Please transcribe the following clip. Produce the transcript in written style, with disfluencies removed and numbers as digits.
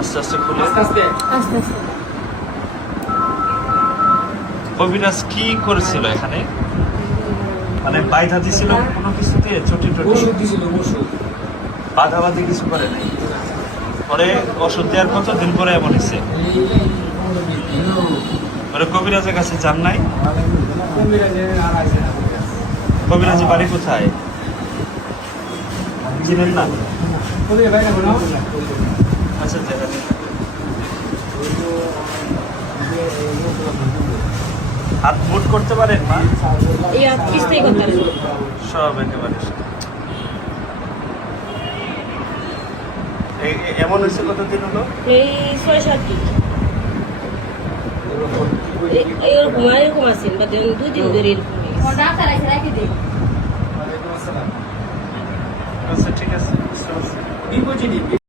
আস্তে আস্তে খুলে। আস্তে আস্তে কবিরাজ কি করেছিল এখানে? মানে বাইধা দিছিল কোনো কিছুতে, চটি টটি বাধাবাধি কিছু করে নাই। পরে ওষুধ দেওয়ার কতদিন পরে এমন হয়েছে? পরে কবিরাজের কাছে যান নাই? কবিরাজের বাড়ি কোথায় চিনেন না? আচ্ছা দেখা যাক। হাত মুট করতে পারেন মা? এই কিস্তাই করতে পারে সব একেবারে এমন হয়েছে কতদিন হলো? এই ৬-৭ দিন এরকম আছেন বা ২ দিন ধরে এরকম আচ্ছা ঠিক আছে।